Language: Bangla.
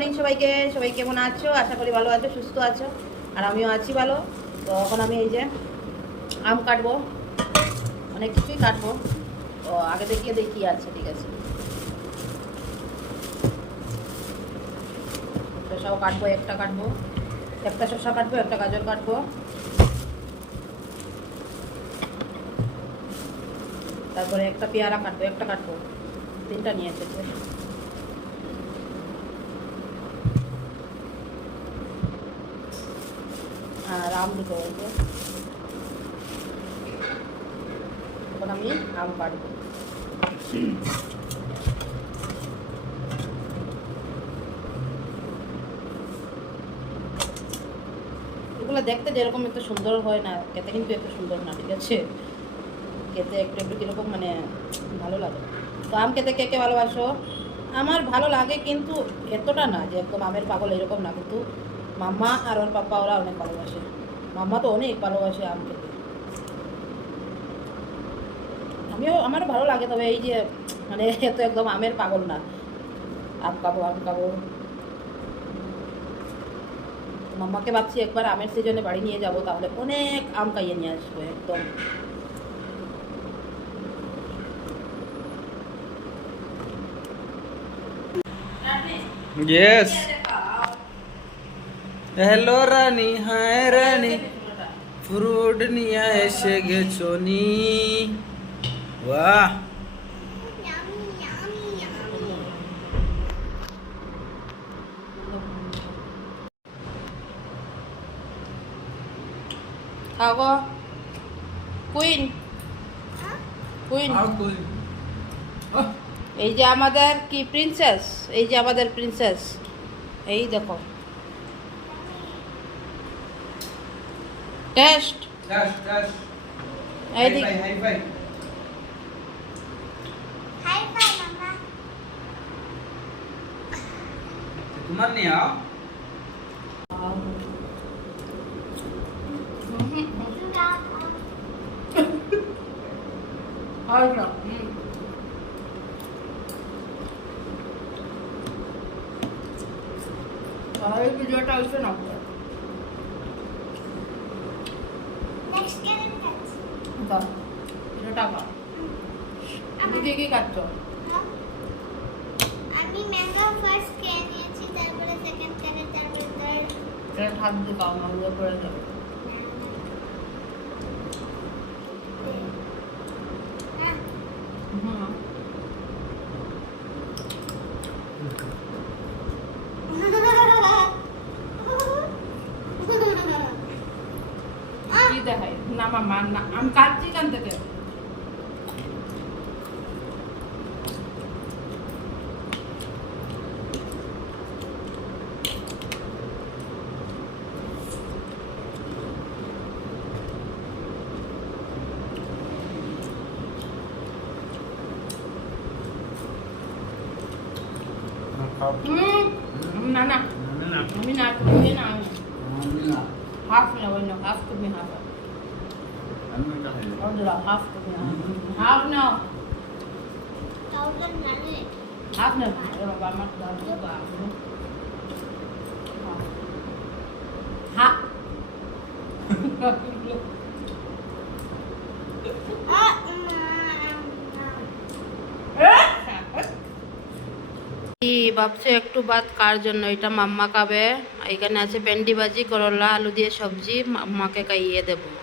মর্নিং সবাইকে। সবাই কেমন আছো? আশা করি ভালো আছো, সুস্থ আছো। আর আমিও আছি ভালো। তো এখন আমি এই যে আম কাটবো। অনেক কিছুই কাটবো। তো আগে দেখিয়ে দেখি আছে, ঠিক আছে? শসাও কাটবো, একটা কাটবো। একটা শসা কাটবো, একটা গাজর কাটবো। তারপরে একটা পেয়ারা কাটবো, একটা কাটবো। তিনটা নিয়ে এসেছে। আর আম আমি এগুলো দেখতে যেরকম একটু সুন্দর হয় না, খেতে কিন্তু এত সুন্দর না, ঠিক আছে? খেতে একটু একটু কীরকম মানে ভালো লাগে। তো আম খেতে কে কে ভালোবাসো? আমার ভালো লাগে কিন্তু এতটা না যে একদম আমের পাগল এরকম না কিন্তু মাম্মা আর ওর পাপা, ওরা অনেক ভালোবাসে। মাম্মা তো অনেক ভালোবাসে আম খেতে আমিও, আমারও ভালো লাগে, তবে এই যে মানে এত একদম আমের পাগল না। আম খাব আম খাব। মাম্মাকে ভাবছি একবার আমের সিজনে বাড়ি নিয়ে যাব, তাহলে অনেক আম খাইয়ে নিয়ে আসব, একদম। Yes hello Rani hi Rani fruit নিয়ে এসে গেছো নি বাহ খাব কুইন কুইন এই যে আমাদের কি প্রিন্সেস এই যে আমাদের প্রিন্সেস এই দেখো టెస్ట్ అది అవునా ఇప్పుడు చూడాల్సిన দাও এটা টাকা। তুমি কি কি খাচ্ছ আমি ম্যাঙ্গো ফার্স্ট খেয়ে নিয়েছি তারপরে সেকেন্ড খেয়ে তারপরে থার্ড এটা হাত দিয়ে না ওগুলো করে যাবে হুম। কি দেখাই না মামা না আমি এখান থেকে। হুম না না আমি না তুমি না হাফ না। ওই না। হাফ তুমি হাফ। কি ভাবছ একটু ভাত কার জন্য? এটা মাম্মা খাবে। এখানে আছে ভেন্ডি ভাজি, করলা, আলু দিয়ে সবজি। মাম্মাকে খাইয়ে দেবো।